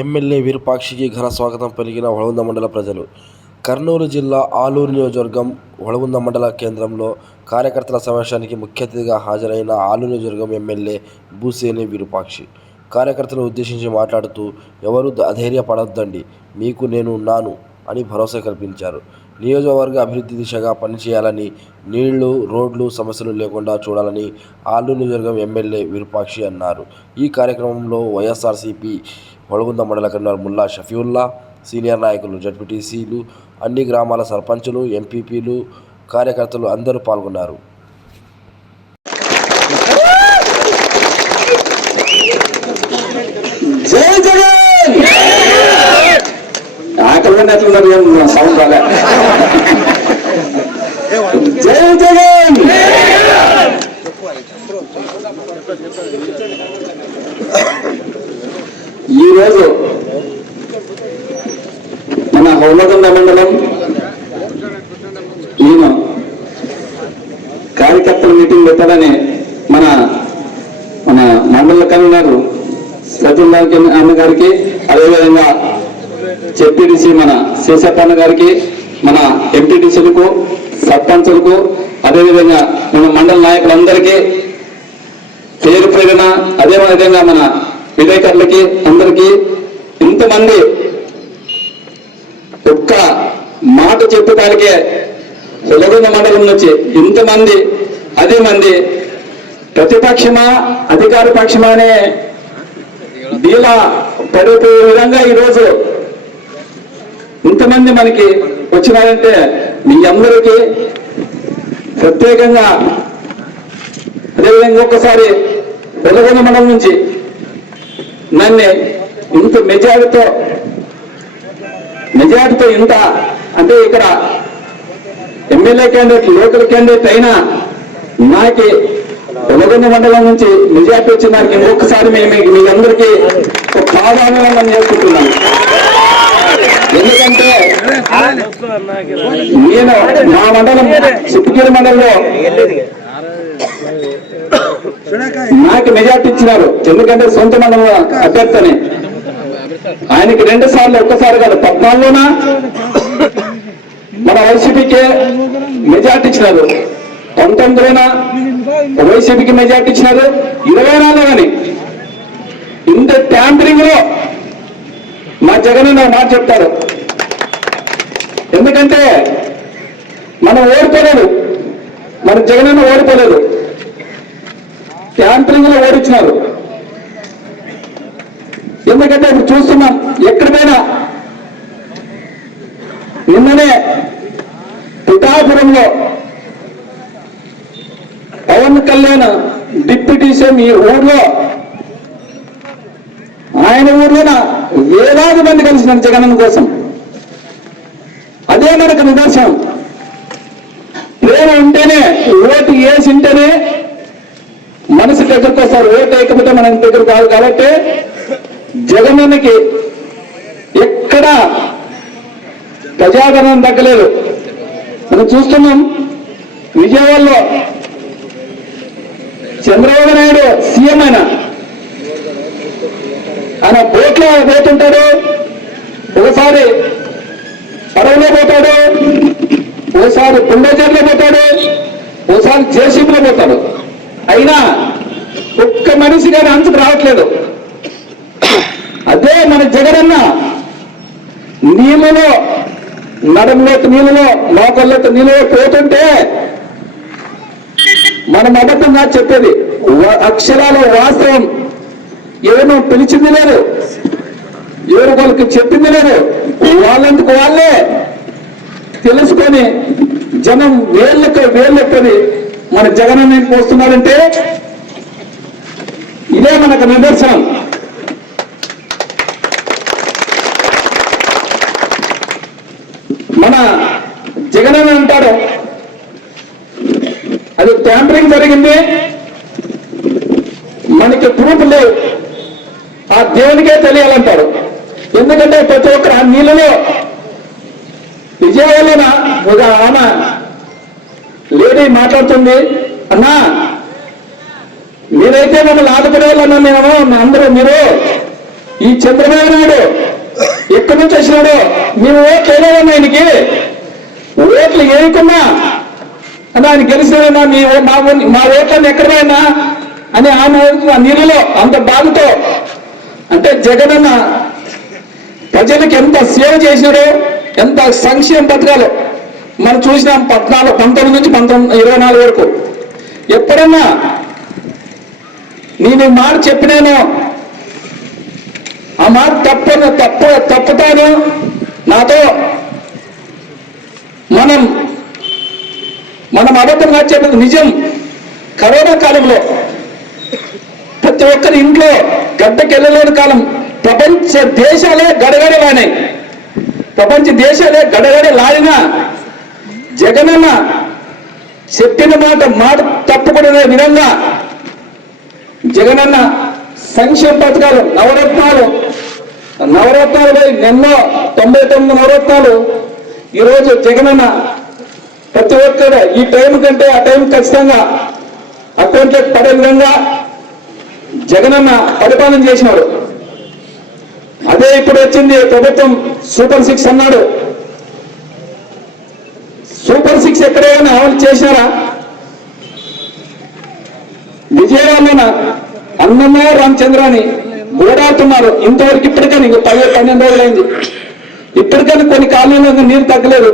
MLA విరూపాక్షికి ఘన స్వాగతం పలికిన వళవంద మండల ప్రజలు. కర్నూలు జిల్లా ఆలూరు నియోజకవర్గం వళవంద మండల కేంద్రంలో కార్యకర్తల సమావేశానికి ముఖ్య అతిథిగా హాజరైన ఆలూరు నియోజకవర్గం ఎమ్మెల్యే భూసేని విరూపాక్షి. కార్యకర్తలను ఉద్దేశించి మాట్లాడుతూ ఎవరు అధైర్యపడొద్దండి మీకు నేను ఉన్నాను అని భరోసా కల్పించారు. నియోజకవర్గ అభివృద్ధి దిశగా పనిచేయాలని నీళ్ళు రోడ్లు సమస్యలు లేకుండా చూడాలని ఆలూరు నియోజకవర్గం ఎమ్మెల్యే విరూపాక్షి అన్నారు. ఈ కార్యక్రమంలో వైఎస్ఆర్సీపీ వడగుంద మండల కన్వీనర్ ముల్లా షఫీవుల్లా సీనియర్ నాయకులు జడ్పీటీసీలు అన్ని గ్రామాల సర్పంచులు ఎంపీపీలు కార్యకర్తలు అందరూ పాల్గొన్నారు. ఆకలి ఎట్లున్నారు ఏం సౌండ్ రాలే జై జగన్! ఈరోజు మన హోమగండ మండలం నేను కార్యకర్తల మీటింగ్ పెట్టాలని మన మన మండల కన్వీనర్ సతుల్లా అన్న గారికి అదేవిధంగా చెప్పిడిసి మన శేషప్పన్న గారికి మన ఎంపీటీసీలకు సర్పంచులకు అదేవిధంగా మన మండల నాయకులందరికీ పేరు ప్రేరణ అదే విధంగా మన విలేకరులకి అందరికీ ఇంతమంది ఒక్క మాట చెప్పడానికే వెలగొండ మండలం నుంచి ఇంతమంది అదే మంది ప్రతిపక్షమా అధికార పక్షమా అనే డీలా పడిపోయే విధంగా ఈరోజు ఇంతమంది మనకి వచ్చినారంటే మీ అందరికీ ప్రత్యేకంగా అదేవిధంగా ఒక్కసారి వెలగొండ మండలం నుంచి నన్ను ఇంత మెజారిటీతో మెజారిటీతో ఇంత అంటే ఇక్కడ ఎమ్మెల్యే క్యాండిడేట్ లోకల్ క్యాండిడేట్ అయినా నాకి వెలగొండ మండలం నుంచి మెజార్టీ వచ్చిన దానికి ఇంకొకసారి మేము మీ అందరికీ ఒక పాదాభివందనం చేసుకుంటున్నాను ఎందుకంటే నేను మా మండలం చిత్తగిరి మండలంలో నాకు మెజార్టీ ఇచ్చినారు. ఎందుకంటే సొంత మండలం అభ్యర్థని. ఆయనకి రెండు సార్లు ఒక్కసారి కాదు పద్నాలుగునా మన వైసీపీకే మెజార్టీ ఇచ్చినారు. పంతొమ్మిదిలోన వైసీపీకి మెజార్టీ ఇచ్చినారు. ఇరవై నాలుగు అని ఇంత ట్యాంపరింగ్లో మా జగన్ అన్న మాట చెప్తారు. ఎందుకంటే మనం ఓడిపోలేదు. మన జగన్ అన్న ఓడిపోలేదు. యాంత్రికంగా లో ఓడించినారు ఎందుకంటే ఇప్పుడు చూస్తున్నాం ఎక్కడికైనా. నిన్ననే పిఠాపురంలో పవన్ కళ్యాణ్ డిప్యూటీ సీఎం ఈ ఊర్లో ఆయన ఊర్లోన? వేలాది మంది కలిసినారు జగనన్న కోసం. అదే మనకు నిదర్శనం. ప్రేమ ఉంటేనే ఓటు వేసింటేనే మనసు దగ్గరకు వస్తారు. ఓటు వేయకపోతే మన దగ్గర కాదు కాబట్టి జగనన్నకి ఎక్కడ ప్రజాదరణ తగ్గలేదు. మనం చూస్తున్నాం విజయవాడలో చంద్రబాబు నాయుడు సీఎం అయినా. ఆయన బోట్లో పోతుంటాడు. ఒకసారి పడవలో పోతాడు. ఒకసారి పుండేజర్లో పోతాడు. ఒకసారి జేసీబీలో పోతాడు. అయినా ఒక్క మనిషి కానీ అంతకు రావట్లేదు. అదే మన జగనన్న నీళ్ళలో నడంలోకి నీళ్ళలో లోకల్లోకి నీళ్ళలో పోతుంటే మన మదకంగా చెప్పేది అక్షరాల వాస్తవం. ఎవరినో పిలిచింది లేదు. ఎవరు వాళ్ళకి చెప్పింది లేదు. వాళ్ళందుకు వాళ్ళే. తెలుసుకొని జనం వేళ్ళెక్క వేళ్ళెక్కది మన జగనన్న పోస్తున్నారంటే ఇదే మనకు నిదర్శనం. మన జగనన్న అంటాడు అది ట్యాంపరింగ్ జరిగింది. మనకి ప్రూఫ్ లేవు. ఆ దేవునికే తెలియాలంటాడు. ఎందుకంటే ప్రతి ఒక్కరు ఆ నీళ్ళలో విజయవాడలోన ఒక ఆమె లేడీ మాట్లాడుతుంది అన్నా మీరైతే మమ్మల్ని ఆదుకునే వాళ్ళన్నా మేము అందరూ మీరు ఈ చంద్రబాబు నాయుడు ఎక్కడి నుంచి వచ్చినాడు మేము ఓట్లు వేయలేదన్నా ఆయనకి ఓట్లు వేయకున్నా అని ఆయన గెలిచినా మీ మా మా ఓట్లను ఎక్కడైనా అని ఆమె నీళ్ళలో అంత బాధతో అంటే జగనన్న ప్రజలకు ఎంత సేవ చేసినాడో ఎంత సంక్షేమ పథకాలు మనం చూసినాం పద్నాలుగు పంతొమ్మిది నుంచి పంతొమ్మిది ఇరవై నాలుగు వరకు. ఎప్పుడన్నా నేను మాట చెప్పినాను ఆ మాట తప్పను తప్పు తప్పుతాను. నాతో మనం మనం అబద్ధంగా చెప్పిన నిజం కరోనా కాలంలో ప్రతి ఒక్కరి ఇంట్లో గడ్డకెళ్ళలేని కాలం ప్రపంచ దేశాలే గడగడలానాయి ప్రపంచ దేశాలే గడగడలాడినా జగనన్న చెప్పిన మాట మాట తప్పకూడనే విధంగా జగనన్న సంక్షేమ పథకాలు నవరత్నాలు నవరత్నాలపై ఎన్నో తొంభై తొమ్మిది నవరత్నాలు ఈరోజు జగనన్న ప్రతి ఒక్కరు ఈ టైం కంటే ఆ టైం ఖచ్చితంగా అకౌంట్లకు పడే విధంగా జగనన్న పరిపాలన చేసినాడు అదే ఇప్పుడు వచ్చింది ప్రభుత్వం సూపర్ సిక్స్ అన్నాడు. సూపర్ సిక్స్ ఎక్కడైనా అమలు చేసినారా? అన్నమో రామచంద్ర అని ఓడాడుతున్నారు. ఇంతవరకు ఇప్పటికని ఇంకో పది పన్నెండు రోజులైంది. ఇప్పటికైనా కొన్ని కాలనీలో నీరు తగ్గలేదు.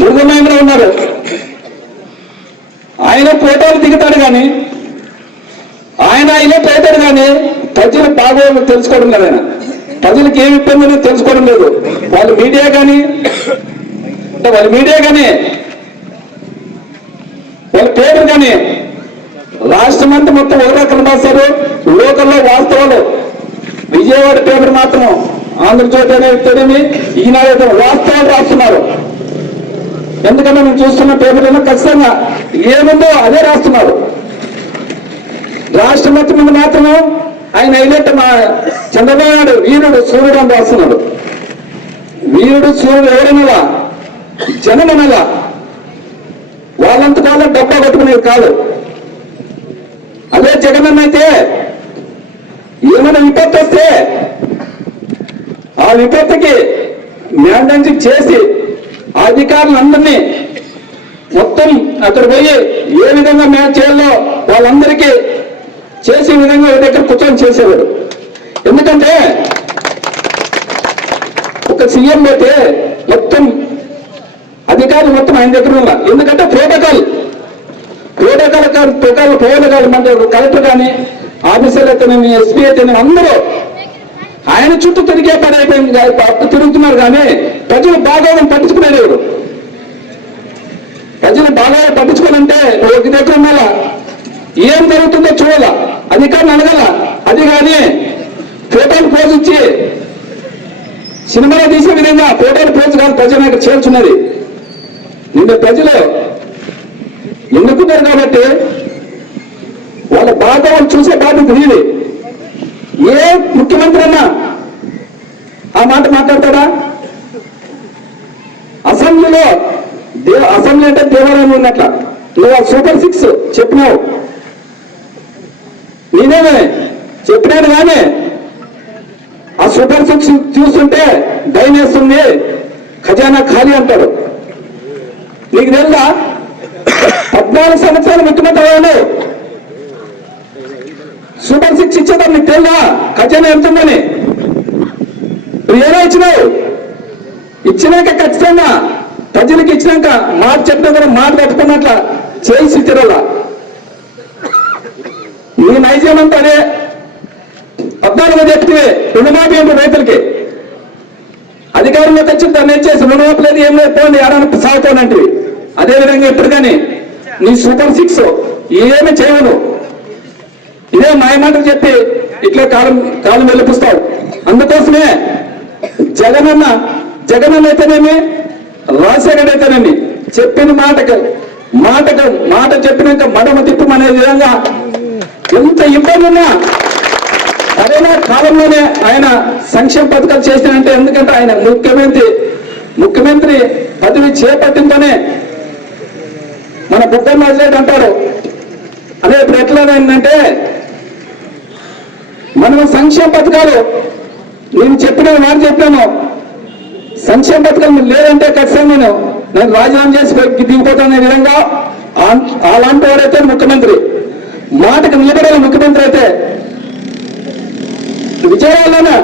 దుర్గమయంలో ఉన్నారు. ఆయన పోటాలు దిగుతాడు కానీ ఆయన ఆయనే పోతాడు కానీ ప్రజలు బాగోగులు తెలుసుకోవడం కదా ఆయన. ప్రజలకు ఏమి ఇబ్బంది అనేది తెలుసుకోవడం లేదు. వాళ్ళు మీడియా కానీ అంటే వాళ్ళ మీడియా కానీ వాళ్ళ పేపర్ కానీ రాష్ట్రం అంతా మొత్తం ఒక రకం రాస్తారు లోకల్లో వాస్తవాలు. విజయవాడ పేపర్ మాత్రం ఆంధ్రజ్యోతి అనేది తెలియని ఈనాడు వాస్తవాలు రాస్తున్నారు. ఎందుకంటే మేము చూస్తున్న పేపర్లో ఖచ్చితంగా ఏముందో అదే రాస్తున్నారు. రాష్ట్రం మొత్తం మీద మాత్రం ఆయన హైలైట్ మా చంద్రబాబు నాయుడు వీరుడు సూర్యుడు అని రాస్తున్నాడు. వీరుడు సూర్యుడు ఎవరనలా జనమనలా వాళ్ళంత కాలం డబ్బా కొట్టుకునేది కాదు. అదే జగనన్న అయితే ఏమైనా విపత్తు వస్తే ఆ విపత్తుకి మ్యాండంచి చేసి ఆ అధికారులందరినీ మొత్తం అక్కడ పోయి ఏ విధంగా మ్యాచ్ చేయాలో వాళ్ళందరికీ చేసే విధంగా ఒక దగ్గర కూర్చొని చేసేవాడు. ఎందుకంటే ఒక సీఎం అయితే మొత్తం అధికారులు మొత్తం ఆయన దగ్గర ఉన్న ఎందుకంటే ప్రోటోకాల్ ప్రోటోకాల్ ప్రకారం ప్రోటోకాల్ అంటే కలెక్టర్ కానీ ఆఫీసర్ అయితేనేమి ఎస్పీ అయితేనేమి అందరూ ఆయన చుట్టూ తిరిగే పని అయిపోయింది తిరుగుతున్నారు కానీ ప్రజలు బాగా పట్టించుకునేది ఎవరు. ప్రజలు బాగా పట్టించుకోవాలంటే ఒక దగ్గర ఉండాలా? ఏం జరుగుతుందో చూడాలా? అధికారులు అడగల? అది కానీ ఫోటోలు పోజ్ ఇచ్చి సినిమాలో తీసే విధంగా ఫోటోలు పోజ్ కాదు ప్రజలు ఇక్కడ చేర్చున్నది. నిన్న ప్రజలు ఎన్నుకున్నారు కాబట్టి వాళ్ళ బాధ వాళ్ళు చూసే బాధ్యత నీది ఏ ముఖ్యమంత్రి అన్నా ఆ మాట మాట్లాడతాడా? అసెంబ్లీలో అసెంబ్లీ అంటే దేవాలయం ఉన్నట్ల. నువ్వు సూపర్ సిక్స్ చెప్పినావు. నేనేమే చెప్పినాను కానీ ఆ సూపర్ సిక్స్ చూస్తుంటే భయం వేస్తుంది. ఖజానా ఖాళీ అంటాడు. నీకు తెలుసా? పద్నాలుగు సంవత్సరాలు ముఖ్యమంత్రి సూపర్ సిక్స్ ఇచ్చేదాన్ని నీకు తెలుసా? ఖజానా ఎంత ఉందని? నువ్వు ఏదో ఇచ్చినావు. ఇచ్చినాక ఖచ్చితంగా ప్రజలకు ఇచ్చినాక మాట చెప్పినా కూడా మాట పెట్టుకున్నట్ల చేసి తిరగల నీ నైజం అంతా అదే పద్నాలుగు చెప్తే రుణమాఫీ ఏంటి రైతులకి? అధికారంలోకి వచ్చి దాన్ని చేసి రుణమాఫీ లేదు ఏం లేదు పోండి ఏడాది సాగుతానంటే అదే విధంగా ఇప్పుడు కానీ నీ సూపర్ సిక్స్ ఏమి చేయను. ఇదే మాయమాటలు చెప్పి ఇట్లా కాలం కాలం వెళ్ళిపిస్తావు అందుకోసమే జగనన్న జగనన్న అయితేనేమి రాజశేఖర్ అయితేనేమి చెప్పిన మాటకు మాటకు మాట చెప్పినాక మడమ తిప్పమనే విధంగా ఎంత ఇబ్బంది ఉన్నా కరోనా కాలంలోనే ఆయన సంక్షేమ పథకాలు చేసినంటే ఎందుకంటే ఆయన ముఖ్యమంత్రి ముఖ్యమంత్రి పదవి చేపట్టిందనే మన బుద్ధ రాజు అంటారు. అదే ఇప్పుడు ఏంటంటే మనం సంక్షేమ పథకాలు నేను చెప్పిన మాట చెప్పాను. సంక్షేమ పథకం లేదంటే ఖచ్చితంగా నేను నేను రాజీనామా చేసి పోయి దిగిపోతానే విధంగా ఆ- అలాంటి వాడైతే ముఖ్యమంత్రి. మాటకు నిలబడే ముఖ్యమంత్రి అయితే విజయవాడలోనే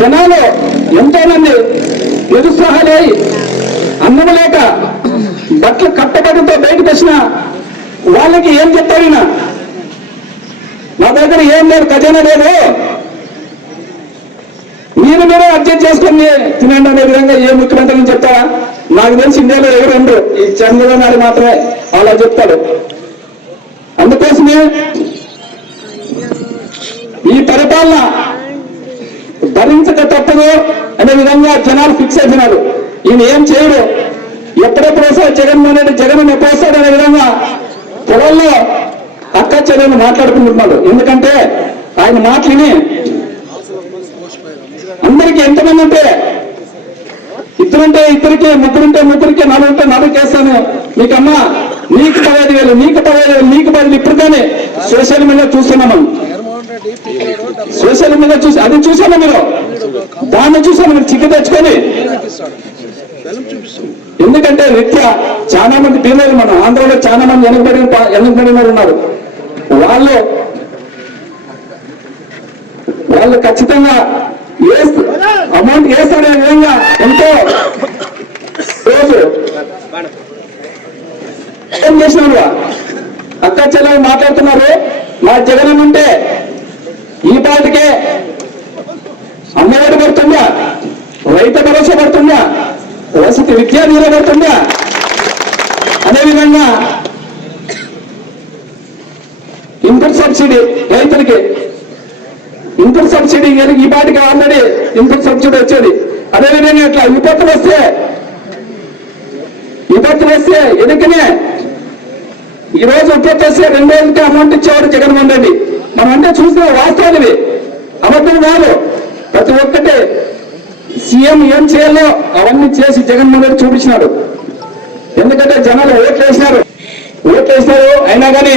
జనాలు ఎంతో మంది నిరుత్సాహాలై అన్నం లేక బట్టలు కట్టబడితో బయటకు వచ్చిన వాళ్ళకి ఏం చెప్తారు నా దగ్గర ఏం లేదు ఖజానా లేదు. మీరు మీరే అడ్జస్ట్ చేసుకొని తినండి అనే విధంగా ఏ ముఖ్యమంత్రిని చెప్తారా? నాకు తెలిసి ఇండియాలో ఎవరు ఉండరు. ఈ చంద్రబాబు నాయుడు మాత్రమే అలా చెప్తాడు. ఈ పరిపాలన భరించక తప్పదు అనే విధంగా జనాలు ఫిక్స్ అవుతున్నారు ఈయన ఏం చేయడు? ఎప్పుడెప్పుడు వస్తాడు? జగన్మోహన్ రెడ్డి జగన్ ఎప్పుడు వస్తాడు అనే విధంగా పొలంలో అక్క చెల్లెలు మాట్లాడుకుంటున్నాడు ఎందుకంటే ఆయన మాటలు విని అందరికి ఎంతమంది ఉంటే ఇద్దరుంటే ఇద్దరికి ముగ్గురుంటే ముగ్గురికి నలుగుంటే నలుగురికి వేస్తాను. మీకమ్మా నీకు పదహైదు వేలు నీకు పదహైదు వేలు నీకు పది ఇప్పుడు సోషల్ మీడియా చూస్తున్నాం మనం. సోషల్ మీడియా చూసి అది చూసాను మీరు? దాన్ని చూసాను మీరు? చిక్కి తెచ్చుకొని? ఎందుకంటే రీత్యా చాలా మంది పిల్లలు మన ఆంధ్రలో చాలా మంది వెనకబడిన వెనకబడిన వారు ఉన్నారు. వాళ్ళు వాళ్ళు ఖచ్చితంగా అమౌంట్ వేస్తాడే విధంగా ఎంతో రోజు ఏం చేసినారు అక్క చెల్లెలు మాట్లాడుతున్నారు. మా జగన్ ఉంటే ఈ పాటికే అమ్మఒడి పడుతుందా? రైతు భరోసా పడుతుందా? వసతి విద్యా దీవెన పడుతుందా? అదేవిధంగా ఇన్పుట్ సబ్సిడీ రైతులకి ఇన్పుట్ సబ్సిడీ ఈ పాటికి ఆల్రెడీ ఇన్పుట్ సబ్సిడీ వచ్చేది. అదేవిధంగా ఇట్లా విపత్తులు వస్తే విపత్తులు వస్తే ఎదుకనే ఈ రోజు విపత్తు రెండు రోజులకి అమౌంట్ ఇచ్చేవారు జగన్మోహన్ రెడ్డి. మనం అంటే చూసిన వాస్తవాలు ఇవి. అబద్ధం కాదు. ప్రతి ఒక్కటి. సీఎం ఏం చేయాలో అవన్నీ చేసి జగన్మోహన్ రెడ్డి చూపించినాడు. ఎందుకంటే జనాలు ఓట్లు వేసినారు ఓట్లు వేసినారు అయినా కానీ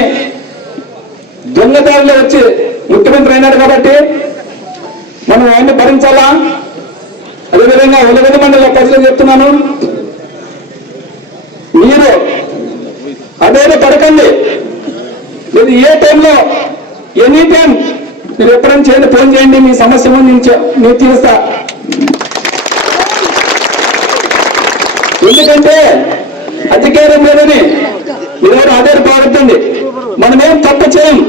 దొంగదారులు వచ్చి ముఖ్యమంత్రి అయినాడు కాబట్టి మనం ఆయన్ని భరించాలా? అదేవిధంగా ఉలగది మండల ప్రజలకు చెప్తున్నాను మీరు అదేదో పడకండి. మీరు ఏ టైంలో ఎనీ టైం మీరు ఎప్పుడైనా చేయండి ఫోన్ చేయండి మీ సమస్య నేను నేను తీరుస్తా. ఎందుకంటే అధికారం లేదని మీరు ఆధారపడుతుంది మనమేం తప్పు చేయం.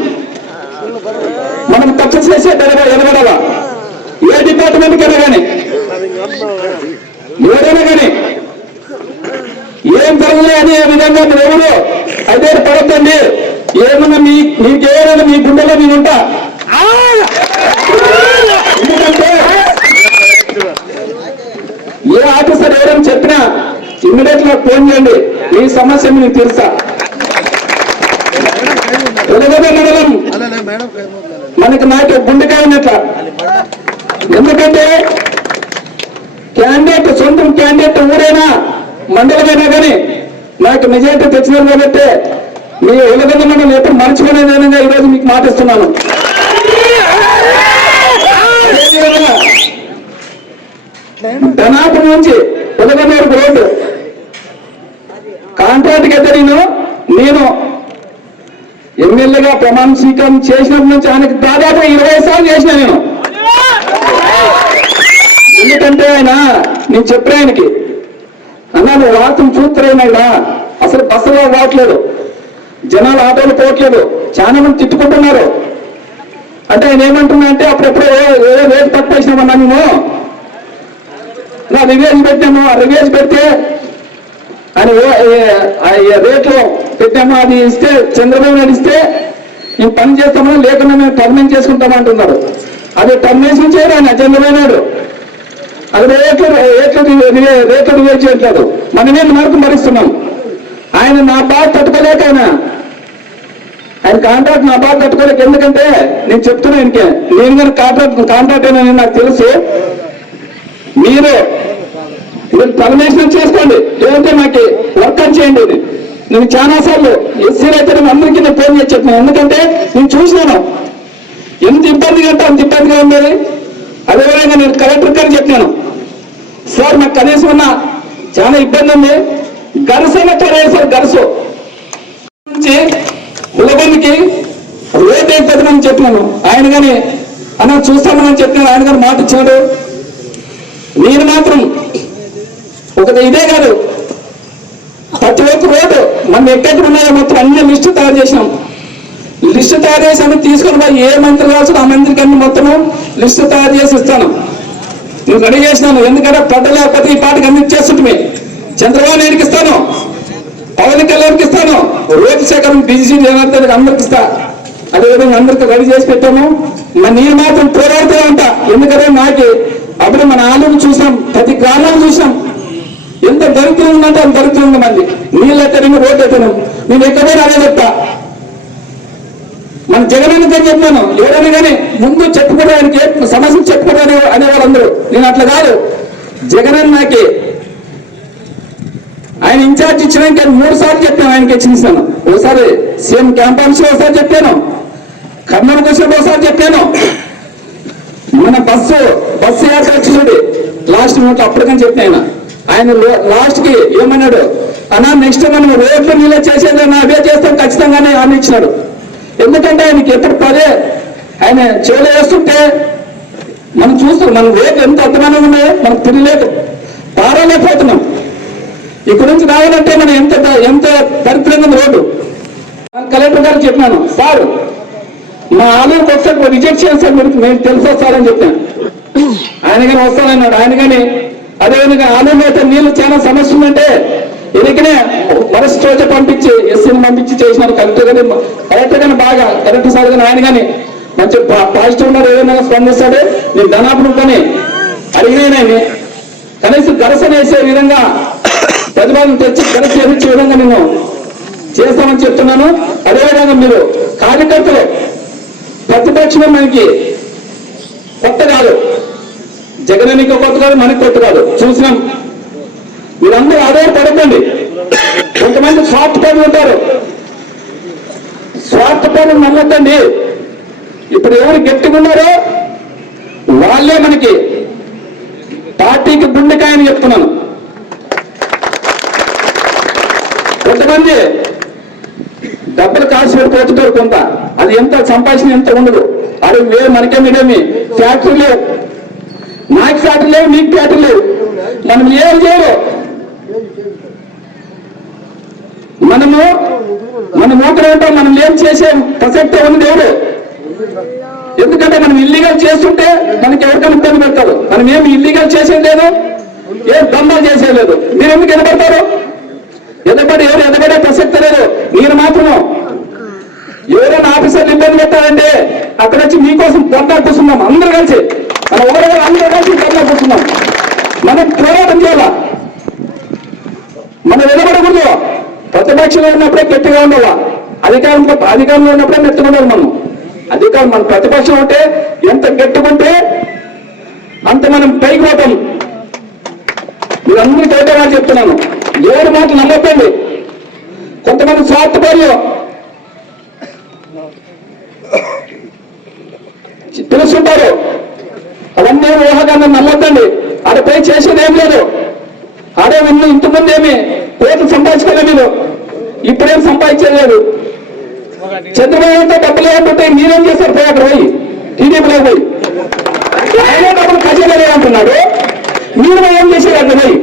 మనం తప్పు చేసే ఎదగ- ఎదగడవా ఏ డిపార్ట్మెంట్ కన్నా కానీ ఎవరైనా కానీ ఏం జరగలే అనే విధంగా మీరు ఎవరు అదే పడద్దండి ఏమన్నా మీ మీకేమైనా మీ గుండెలో నేను ఉంటా? ఎందుకంటే ఏ ఆఫీసర్ ఎవరైనా చెప్పినా ఇమ్మీడియట్గా ఫోన్ చేయండి. మీ సమస్య మీకు తెలుసా మనకి నాకు గుండెకాయ ఉన్నట్ల. ఎందుకంటే క్యాండిడేట్ సొంతం క్యాండిడేట్ ఊరైనా మండలమైనా కానీ నాకు మెజార్టీ తెచ్చినారు కాబట్టి మీ ఉలగంద మనం ఎప్పుడు మర్చిపోయిన విధంగా ఈరోజు మీకు మాటిస్తున్నాను. ధనాపు నుంచి ఉలగంద రోడ్డు. కాంట్రాక్ట్ అయితే నేను నేను ఎమ్మెల్యేగా ప్రమాణ స్వీకారం చేసినప్పటి నుంచి ఆయనకు దాదాపు ఇరవై సార్లు చేసిన నేను. ఎందుకంటే ఆయన నేను చెప్పిన ఆయనకి అన్నా నువ్వు వార్తను చూస్తున్నాయినా అసలు బస్సులో రావట్లేదు. జనాలు ఆటోలు పోవట్లేదు. చాలా మంది తిట్టుకుంటున్నారు. అంటే ఆయన ఏమంటున్నా అంటే అప్పుడెప్పుడు ఏదో రేటు తక్కువ మేము నా రివేజ్ పెట్టాము ఆ రివేజ్ పెడితే ఆయన రేట్లు ఏ- ఆ పెట్టాము అది ఇస్తే చంద్రబాబు నాయుడు ఇస్తే మేము పని చేస్తామో లేకుండా మేము టర్మినేట్ చేసుకుంటామా అంటున్నారు. అది టర్మినేషన్ చేయరు ఆయన చంద్రబాబు నాయుడు? అది రేట్లు రేట్లు రివే- రేట్లు రివేజ్ చేయట్లేదు మనమే మార్పు మరిస్తున్నాం ఆయన నా బాధ తట్టుకోలేక ఆయన ఆయన కాంట్రాక్ట్ నా బాధ తట్టుకోలేక ఎందుకంటే నేను చెప్తున్నా ఆయనకే నేను కానీ కాంట్రాక్ట్ కాంట్రాక్ట్ అయినా నాకు తెలుసు. మీరు మీరు పర్మిషన్ చేసుకోండి. లేదంటే నాకు వర్క్ అని చేయండి. ఇది. నేను చాలా సార్లు ఎస్సీ రైతులు అందరికీ నేను ఫోన్ చేసి చెప్పాను. ఎందుకంటే నేను చూసినాను. ఎంత ఇబ్బందిగా అంటే అంత ఇబ్బందిగా ఉండేది అదేవిధంగా నేను కలెక్టర్ గారు చెప్పాను కనీసం ఉన్న చాలా ఇబ్బంది ఉంది. గరసైన కరేది సార్ గరసు. నుంచి ఉలగొందికి రోడ్ వేస్తుందని చెప్పినాను. ఆయన కానీ అన్న చూస్తామని చెప్పినాను ఆయన కానీ మాట ఇచ్చాడు నేను మాత్రం ఒక ఇదే కాదు ప్రతి ఒక్క రోడ్డు మనం ఎక్కడెక్కడ ఉన్నాయో మొత్తం అన్ని లిస్టు తయారు చేసినాం. లిస్టు తయారు చేసి అన్ని తీసుకొని ఏ మంత్రి కావచ్చు ఆ మంత్రికి అన్ని మొత్తము లిస్టు తయారు చేసి ఇస్తాను. నేను రెడీ చేసినాను ఎందుకంటే పెద్ద లేకపోతే ఈ పాటకి అన్ని చేస్తుంటే చంద్రబాబు నాయుడుకి ఇస్తాను. పవన్ కళ్యాణ్కి ఇస్తాను. రోహిత్ శేఖర్ బీజీ జనార్దన్ అందరికి ఇస్తా. అదేవిధంగా అందరికీ రెడీ చేసి పెట్టాము మరి నేను మాత్రం పోరాడుతూ ఉంటా ఎందుకంటే నాకు అప్పుడు మన ఆలయం చూసాం. ప్రతి గ్రామాలు చూసాం. ఎంత దరిద్రం ఉందంటే అంత దరిద్రం ఉంది. మళ్ళీ నీళ్ళు ఎక్కడేమో రోడ్డు ఎక్కడం నేను ఎక్కడైనా అదే చెప్తా. జగన్ గారు చెప్పాను ఎవరైనా కానీ ముందు చెప్పుకోవడానికి సమస్యలు చెప్పుకోవడానికి అనే వాళ్ళందరూ నేను అట్లా కాదు. జగన్ నాకి ఆయన ఇన్ఛార్జ్ ఇచ్చినాక మూడు సార్లు చెప్పాను ఆయనకి ఇచ్చిస్తాను ఒకసారి సీఎం క్యాంపస్ ఒకసారి చెప్పాను. కర్నూలు వచ్చినప్పుడు ఒకసారి చెప్పాను. మన బస్సు బస్సు యాత్ర వచ్చి లాస్ట్ మినిట్ అప్పటికని చెప్పిన ఆయన. ఆయన లాస్ట్కి ఏమన్నాడు? అన్నా నెక్స్ట్ మనం రోడ్లు నీళ్ళ చేసేదన్నా అవే చేస్తాం ఖచ్చితంగానే హామీ ఇచ్చినాడు ఎందుకంటే ఆయనకి ఎప్పుడు పదే ఆయన చెవులు వేస్తుంటే మనం చూస్తాం మన రేట్లు ఎంత అర్థమైన ఉన్నాయో మనకు తినలేదు పారలేకపోతున్నాం. ఇక్కడ నుంచి రావాలంటే మనం ఎంత ఎంత దరిద్రంగా రోడ్డు. కలెక్టర్ గారు చెప్పినాను సార్ మా ఆలయం ఒకసారి రిజెక్ట్ చేయండి సార్ మీరు మేము తెలుసు సార్ అని చెప్పాను. ఆయన కానీ వస్తానన్నాడు. ఆయన కానీ అదేవిధంగా ఆలయం అయితే నీళ్ళు చాలా సమస్య ఉందంటే ఎన్నికనే వరస్ట్ రోజు పంపించి ఎస్సీని పంపించి చేసినారు కలెక్టర్ గాని కలెక్టర్ గారిని బాగా కలెక్టర్ సార్ కానీ ఆయన కానీ మంచి పా- పాజిటివ్ ఉన్నారు ఏదైనా స్పందిస్తాడు నేను ధనాపడం పని అడిగిన కనీసం గరసనేసే విధంగా ప్రతిపాదన తెచ్చి గరస చేయించే విధంగా నేను చేస్తామని చెప్తున్నాను. అదేవిధంగా మీరు కార్యకర్తలు ప్రతిపక్షమే మనకి కొత్త కాదు. జగనానికి కొత్త కాదు మనకి కొత్త కాదు. చూసినాం. మీరందరూ అదే కొంతమంది స్వార్థ పనులు ఉంటారు. స్వార్థ పనులు నమ్మద్దండి ఇప్పుడు ఎవరు గట్టిగా ఉన్నారో వాళ్ళే మనకి పార్టీకి గుండెకాయని చెప్తున్నాను. కొంతమంది డబ్బులు కాసు పెట్టి పోతుంటారు కొంత. అది ఎంత సంపాదించిన ఎంత ఉండదు. అది వేరు మనకేమిడేమి ఫ్యాక్టరీ లేవు నాకు ఫ్యాక్టరీ లేవు నీకు ఫ్యాక్టరీ లేవు మనం ఏం చేయరు మనము మన మూకలు మనం ఏం చేసే ప్రసక్తే ఉంది దేవుడు ఎందుకంటే మనం ఇల్లీగల్ చేస్తుంటే మనకి ఎవరికైనా ఇబ్బంది పెడతారు. మనం ఏమి ఇల్లీగల్ చేసేది లేదు ఏం దందాలు చేసేది లేదు. మీరు ఎందుకు ఎదపడతారు? ఎదబడి ఎవరు ఎదబడే ప్రసక్తి లేదు. మీరు మాత్రము ఎవరైనా ఆఫీసర్లు ఇబ్బంది పెట్టాలంటే అక్కడ వచ్చి మీకోసం పొందా కూర్చున్నాం అందరూ కలిసి మన ఊరగా అందరూ కలిసి పొందా కూర్చున్నాం మనం పోరాటం చేయాలా మనం నిలబడకూడదు అధికారంలో ఉన్నప్పుడే గట్టిగా ఉండవా? అధికారంలో అధికారంలో ఉన్నప్పుడే మెత్తగా ఉండాలి మనం. అధికారం మన ప్రతిపక్షం ఉంటే ఎంత గట్టుకుంటే అంత మనం పైకి పోతాం. మీరందరూ ఒకటే మాట చెప్తున్నాను. ఎవరి మాటలు నమ్మకండి. కొంతమంది స్వార్థపరులు. తెలుసుంటారు అవన్నీ ఊహగానే నమ్మొద్దండి ఆడపై చేసేది ఏం లేదు. ఆడే విన్ను ఇంతకుముందేమి కోట్లు సంపాదించుకోలే మీరు. ఇప్పుడేం సంపాదించలేదు. చంద్రబాబు అంతా డబ్బులు ఏమంటే మీరేం చేస్తారు పోయి? అక్కడ పోయి టీడీపీలో పోయి. ఆయన డబ్బులు ఖజానా అంటున్నాడు. మీరు ఏం చేశారు అక్కడ పోయి?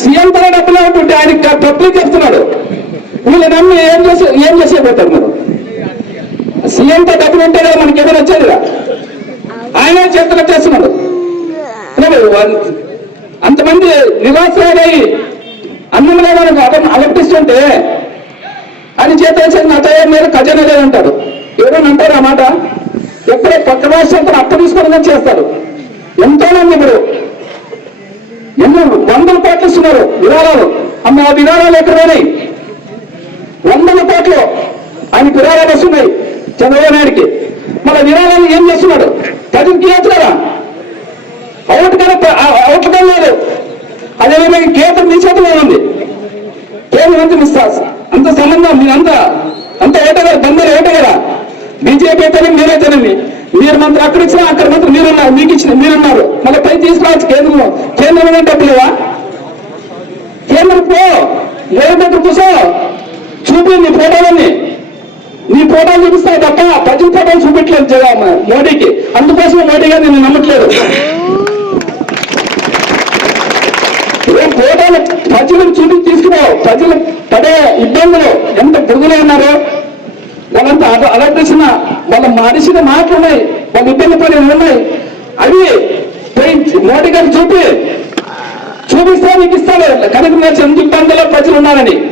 సీఎం తన డబ్బులు ఏమంటుంటే ఆయన డబ్బులు చెప్తున్నాడు. వీళ్ళు నమ్మి ఏం చేసే ఏం చేసేపోతారు మీరు? సీఎంతో డబ్బులు ఉంటే కదా మనకి ఏదైనా వచ్చేదిగా ఆయన చేతులు చేస్తున్నాడు కొంతమంది నివాసాలై అంతమంది నిరాశ్రయులై అన్నం లేదని అతను అలపిస్తుంటే ఆయన చేత నా తయారు మీద ఖజానా లేదంటారు ఎవరైనా అంటారు ఆ మాట? ఎప్పుడో పక్క రాష్ట్రంతో అప్పు తీసుకోవడం చేస్తారు. ఎంతో మంది ఇప్పుడు ఎన్నో వందల కోట్లు ఇస్తున్నారు విరాళాలు. అమ్మ ఆ విరాళాలు ఎక్కడ పోయినాయి? వందల కోట్లు ఆయన విరాళాలు వస్తున్నాయి చంద్రబాబు నాయుడికి. మన విరాళాలు ఏం చేస్తున్నాడు? ప్రజలకు ఇవ్వచ్చు అవుట్ కదా అవుట్ కదా లేదు. అదేవిధంగా కేంద్రం నీ చేతిలో ఉంది. కేంద్రం అంతా అంత సంబంధం మీరంతా అంత ఏట కదా బందరు ఏట బీజేపీ అయితేనే మీరైతేనేమి మీరు మంత్రి అక్కడ ఇచ్చినా అక్కడ మంత్రి మీరున్నారు మీకు ఇచ్చిన మీరున్నారు. మళ్ళీ పై తీసుకురావచ్చు కేంద్రంలో కేంద్రం డబ్బులు లేవా కేంద్రం పో. ఏడు దగ్గర కూర్చో. చూపి నీ ఫోటోలన్నీ. నీ ఫోటోలు చూపిస్తావు తప్ప ప్రజల ఫోటోలు చూపించలేదు జగన్ మోడీకి. అందుకోసం మోడీ గారు నేను నమ్మట్లేదు ఏం ఫోటోలు ప్రజలకు చూపి తీసుకురావు. ప్రజలు పడే ఇబ్బందులు ఎంత బురుగులు ఉన్నారు వాళ్ళంతా అల- వాళ్ళ మనిషిన మాటలు ఉన్నాయి. వాళ్ళ ఇబ్బంది పడి ఉన్నాయి. అవి పోయి మోడీ గారు చూపి చూపిస్తా నీకు ఇస్తాడు. కనుక నేను ఎందుకు ఇబ్బందుల్లో ప్రజలు ఉన్నారని.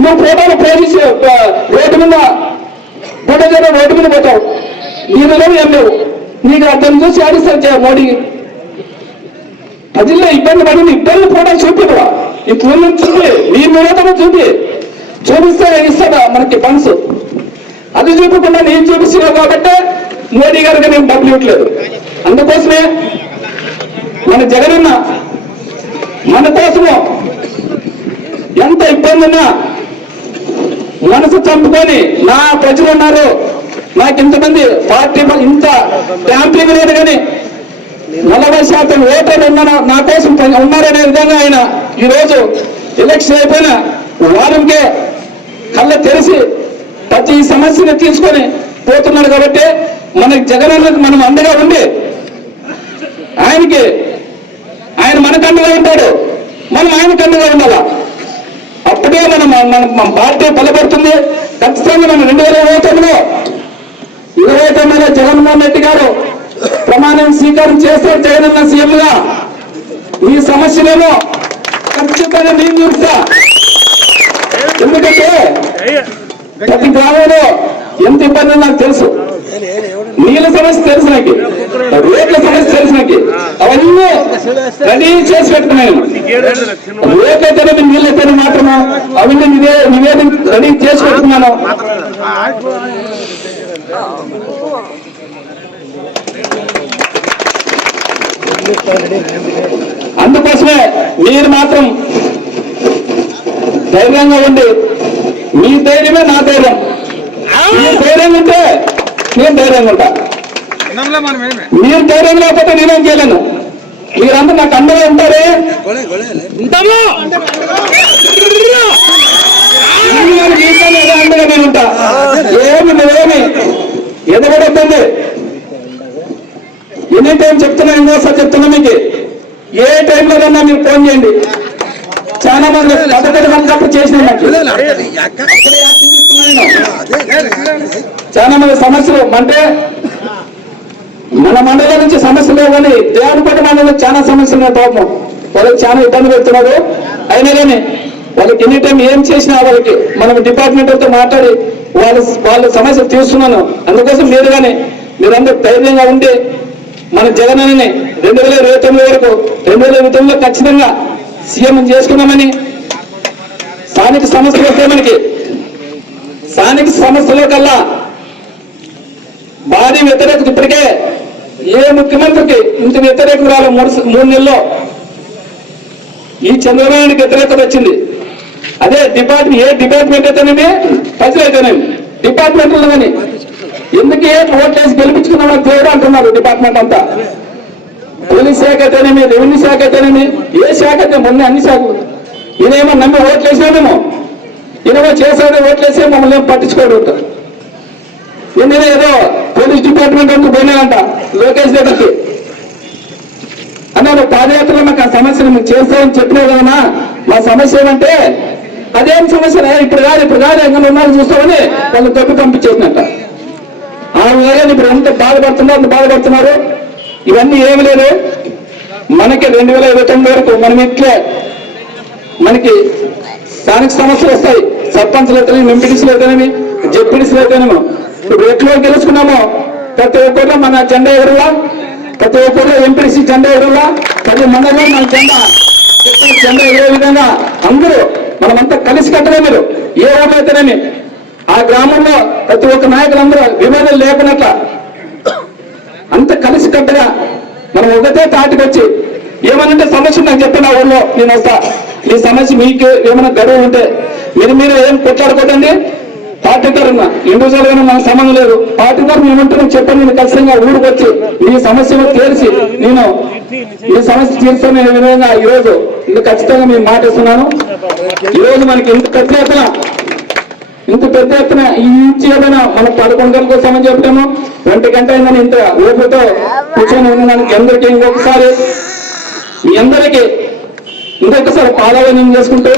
నువ్వు ఫోటోలు పోలీసు రోడ్డు మీద బుడజన రోడ్డు మీద పోతావు. నీలో ఏం లేవు. నీకు అతను చూసి ఆడిస్తారు మోడీ. ప్రజల్లో ఇబ్బంది పడింది ఇబ్బంది ఫోటోలు చూపిరా ఈ ఫోన్ చూపి నీ మూలతను చూపి చూపిస్తే ఇస్తాడా మనకి ఫండ్స్ అది చూపకుండా నేను చూపిస్తున్నావు కాబట్టి మోడీ గారికి నేను డబ్బులు ఇవ్వట్లేదు. అందుకోసమే మన జగనన్న మన కోసము ఎంత ఇబ్బంది ఉన్నా మనసు చంపుకొని నా ప్రజలు ఉన్నారు. నాకు ఇంతమంది పార్టీ ఇంత ట్యాంపింగ్ లేదు కానీ నలభై శాతం ఓటర్లు ఉన్న నా కోసం ఉన్నారనే విధంగా ఆయన ఈ రోజు ఎలక్షన్ అయిపోయిన వారంకే కళ్ళ తెరిచి ప్రతి సమస్యను తీసుకొని పోతున్నాడు కాబట్టి మనకి జగనన్నకు మనం అండగా ఉండి ఆయనకి ఆయన మనకు అండగా ఉంటాడు. మనం ఆయనకు అండగా ఉండాలా? అప్పుడే మనం మన మన పార్టీ బలపడుతుంది. ఖచ్చితంగా మనం రెండు వేల ఇరవై తొమ్మిదిలో ఇరవై తొమ్మిదిలో జగన్మోహన్ రెడ్డి గారు ప్రమాణం స్వీకారం చేస్తే జగనన్న సీఎం గా. ఈ సమస్యలేమో ఖచ్చితంగా నేను చూస్తా ఎందుకంటే ప్రతి గ్రామంలో ఎంత ఇబ్బంది నాకు తెలుసు. నీళ్ళ సమస్య తెలుసు నాకు. రేట్ల సమస్య తెలుసు నాకు. అవన్నీ రెడీ చేసి పెట్టుకున్నాను. రేట్లయితేనే నీళ్ళైతేనే మాత్రమే అవన్నీ నివే నివేదన రెడీ చేసి పెట్టుకున్నాను. అందుకోసమే మీరు మాత్రం ధైర్యంగా ఉండి మీ ధైర్యమే నా ధైర్యం. ధైర్యం ఉంటే నేను ధైర్యంగా ఉంటా. మీరు ధైర్యం లేకపోతే నేనేం చేయలేను. మీరంతా నాకు అండగా ఉంటారే. నేను ఉంటా. ఏమి నువ్వేమి? ఎదగడొద్దండి ఎనీ టైం చెప్తున్నా ఇంకోసారి చెప్తున్నా మీకు? ఏ టైంలోనన్నా మీరు ఫోన్ చేయండి. చాలా మంది మంది అప్పుడు చేసిన. చాలా మంది సమస్యలు అంటే మన మండలం నుంచి సమస్యలు లేవు కానీ దేవనపేట మండలంలో చాలా సమస్యలు ఉన్నాయి పాపం. వాళ్ళకి చాలా ఇబ్బంది పెడుతున్నారు. అయినా కానీ వాళ్ళకి ఎనీ టైం ఏం చేసినా వాళ్ళకి మనం డిపార్ట్మెంట్తో మాట్లాడి వాళ్ళ వాళ్ళ సమస్య తీరుస్తున్నాను. అందుకోసం మీరు కానీ మీరందరూ ధైర్యంగా ఉండి మన జగనని రెండు వేల ఇరవై తొమ్మిది వరకు రెండు వేల ఇరవై తొమ్మిదిలో ఖచ్చితంగా సీఎం చేసుకున్నామని. స్థానిక సమస్యలు వస్తాయి మనకి స్థానిక సమస్యల కల్లా భారీ వ్యతిరేకత ఇప్పటికే ఏ ముఖ్యమంత్రికి ఇంత వ్యతిరేకత రాలి మూడు మూడు నెలల్లో. ఈ చంద్రబాబు వ్యతిరేకత వచ్చింది. అదే డిపార్ట్మెంట్ ఏ డిపార్ట్మెంట్ అయితేనేమి? ప్రజలు అయితేనేమి డిపార్ట్మెంట్లో కానీ ఎందుకు ఏ ఓట్లేసి గెలిపించుకున్నామో దేవుడు అంటున్నారు డిపార్ట్మెంట్ అంతా. పోలీస్ శాఖ అయితేనేమి రెవెన్యూ శాఖ అయితేనేమి ఏ శాఖ అయితే మొన్న అన్ని శాఖలు ఈయనేమో నమ్మి ఓట్లేసినామేమో ఈయనేమో చేసాడు ఓట్లేసే మమ్మల్ని ఏం పట్టించుకోడు ఉంటారు ఏదో పోలీస్ డిపార్ట్మెంట్ అంటూ పోయినాడంట లోకేష్ దగ్గరికి. అన్నాడు పాదయాత్ర మాకు ఆ సమస్యను మేము చేస్తామని చెప్పినావు కదమ్మా మా సమస్య ఏమంటే అదేం సమస్య ఇప్పుడు కాదు ఇప్పుడు కాదు ఎంగన్ ఉన్నారు చూస్తామని వాళ్ళు తప్పి పంపించేసినట్ట. ఆ ఇప్పుడు ఎంత బాధపడుతున్నారు అంత బాధపడుతున్నారు. ఇవన్నీ ఏమి లేదు. మనకి రెండు వేల ఇరవై తొమ్మిది వరకు మనం ఇట్లే మనకి స్థానిక సమస్యలు వస్తాయి. సర్పంచ్లు అయితేనేమి ఎంపీటీసీలు అయితేనేమి జెడ్పీటీసీలు అయితేనేమో. ఇప్పుడు ఎట్లా గెలుచుకున్నామో ప్రతి ఒక్కరిలో మన జెండా ఎగరలా ప్రతి ఒక్కరిలో ఎంపీటీసీ జెండా ఎగరలా ప్రతి మండలంలో మన జెండా జెండా ఎగిరే విధంగా అందరూ మనమంతా కలిసి కట్టలే మీరు. ఏ ఊర్లో అయితేనేమి ఆ గ్రామంలో ప్రతి ఒక్క నాయకులందరూ విభేదాలు లేకున్నట్ల అంత కలిసి కట్టగా మనం ఒకటే తాటికొచ్చి ఏమనంటే సమస్య నాకు చెప్పిన ఊళ్ళో నేను వస్తా. ఈ సమస్య మీకు ఏమైనా గడువు ఉంటే మీరు మీరు ఏం కొట్లాడుకోదండి పార్టీ తరఫున ఇండివిజువల్గా మనకు సంబంధం లేదు. పార్టీ తరఫున ఏమంటున్నా చెప్పండి నేను ఖచ్చితంగా ఊరికొచ్చి మీ సమస్యను తీర్చి నేను ఈ సమస్య తీర్చుకునే విధంగా ఈ రోజు ఇది ఖచ్చితంగా మేము మాటిస్తున్నాను ఈ రోజు మనకి ఇంత పెద్ద ఇంత పెద్ద ఎత్తున ఈ నుంచి ఏదైనా మనం పదకొండు గంటలకు వస్తామని చెప్పాము ఒంటి గంట అయిందని ఇంత ఓపికతో కూర్చొని ఉన్నదానికి అందరికీ ఇంకొకసారి. మీ అందరికీ ఇంకొకసారి పాదావన్యం చేసుకుంటూ.